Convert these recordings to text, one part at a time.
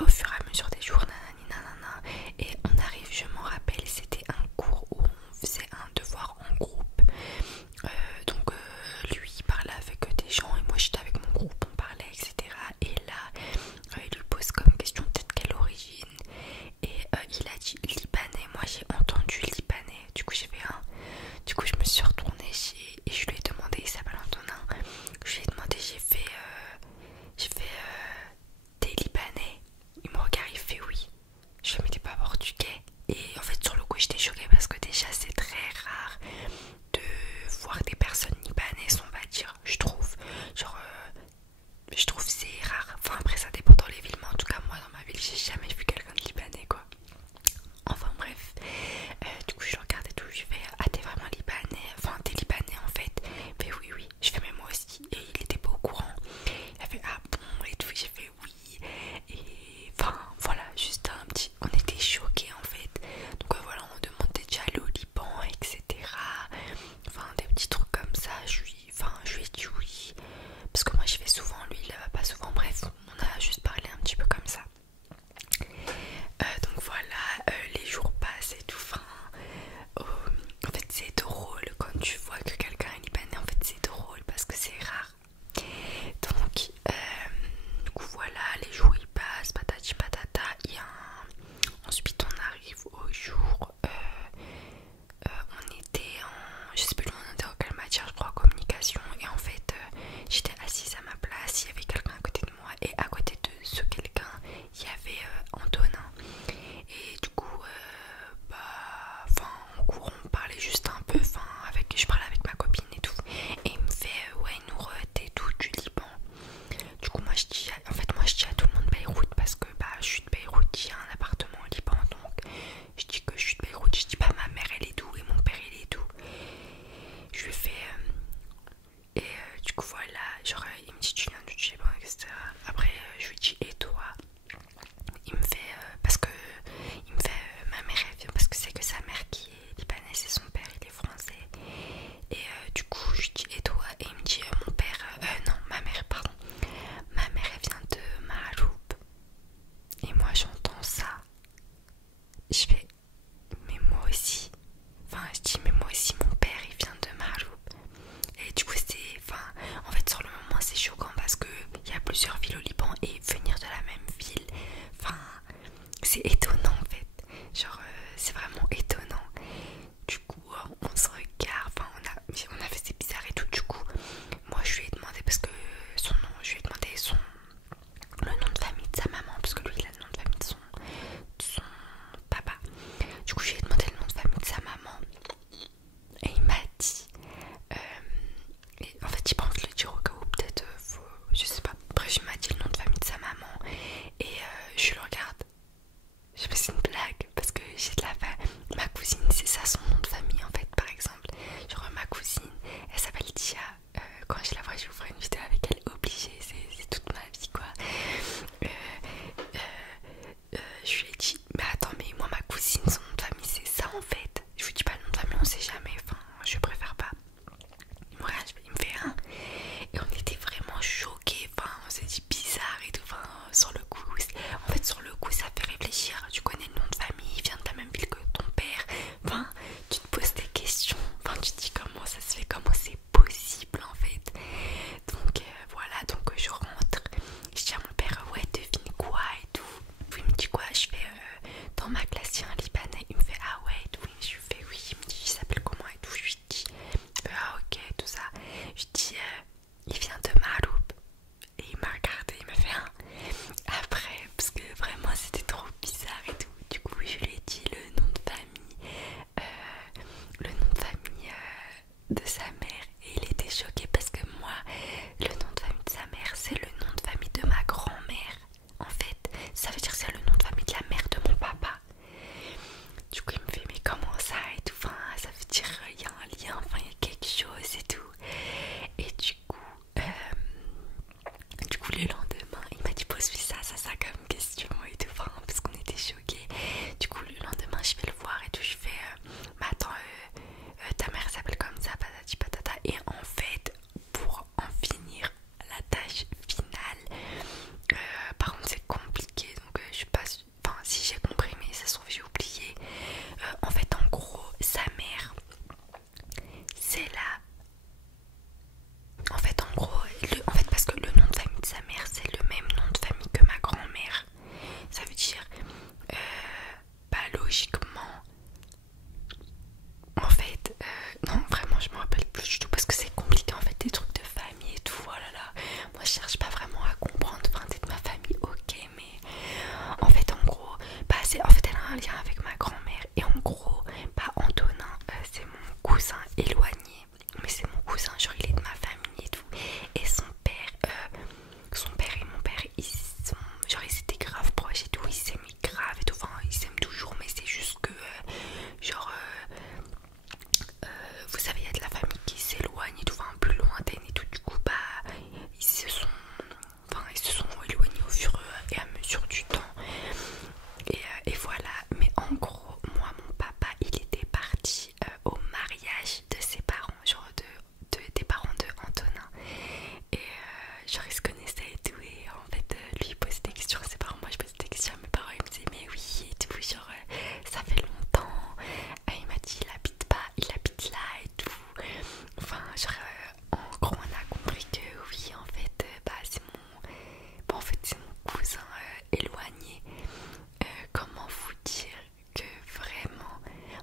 au fur et à mesure des jours, nanani nanana, et on arrive, je m'en rappelle, c'était un cours où on faisait un devoir en groupe. Lui il parlait avec des gens et moi j'étais avec mon groupe, on parlait, etc. Et là, il lui pose comme question peut-être quelle origine. Et il a dit libanais, moi j'ai entendu libanais. Du coup j'ai fait un. Du coup je me suis retournée et je lui ai demandé, il s'appelle Antonin. Je lui ai demandé, j'ai fait t'es libanais? Il me et voilà, mais en gros, moi, mon papa, il était parti au mariage de ses parents, genre des parents de Antonin. Et genre, il se connaissait et tout. Et en fait, lui, il posait des questions à ses parents. Moi, je posais des questions à mes parents. Il me disait, mais oui, et tout. Genre, ça fait longtemps. Il m'a dit, il habite là et tout. Enfin, genre, en gros, on a compris que oui, en fait, bah, c'est mon. Bon, en fait, c'est mon cousin éloigné. Comment vous dire que vraiment,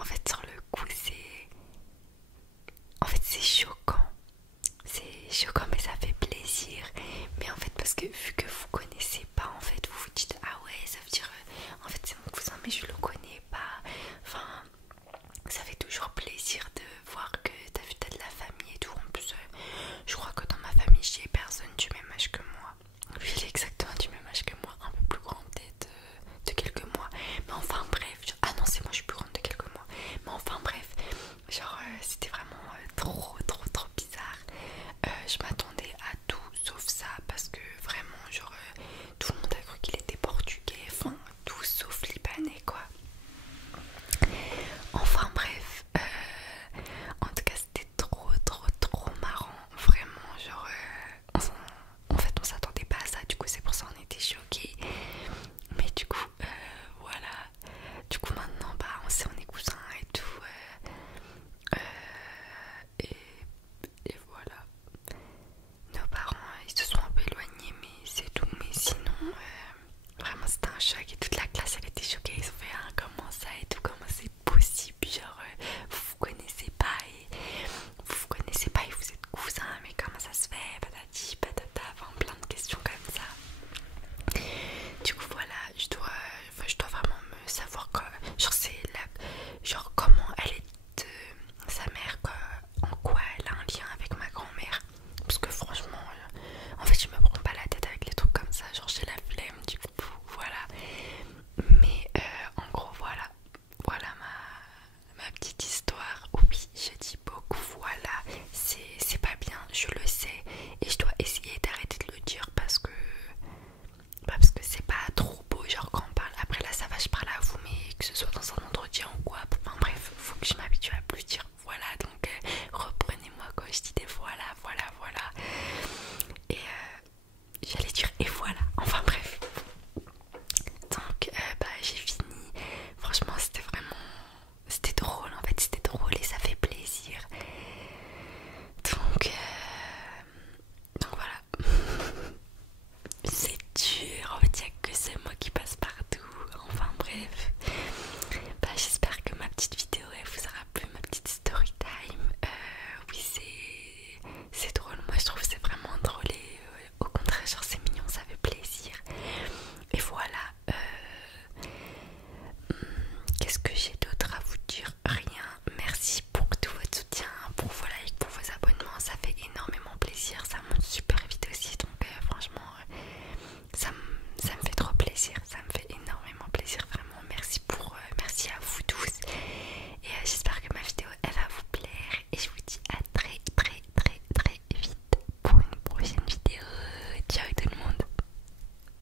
en fait, sur le coup, c'est. En fait, c'est choquant. C'est choquant, mais ça fait plaisir. Mais en fait, parce que vu que vous connaissez pas, en fait, vous vous dites, ah ouais, ça veut dire, en fait, c'est mon cousin, mais je le connais pas. Enfin, ça fait toujours plaisir de voir que t'as de la famille et tout. En plus, je crois que dans ma famille, j'ai personne du même âge que moi. Lui, il est exactement du même âge que moi, un peu plus grand peut-être de quelques mois. Mais enfin, bref. Ah non, c'est moi, je suis plus grande de quelques mois. Mais enfin, bref. Genre, c'était vraiment trop bizarre. Je m'attendais à tout sauf ça parce que vraiment, genre, tout le monde a cru qu'il était portugais. Enfin, tout sauf libanais, quoi. Enfin bref, en tout cas c'était trop marrant, vraiment, genre en fait on s'attendait pas à ça, du coup c'est pour ça on était choqués, mais du coup voilà, du coup maintenant bah on est cousins et tout, et voilà, nos parents ils se sont un peu éloignés mais c'est tout, mais sinon vraiment c'était un choc et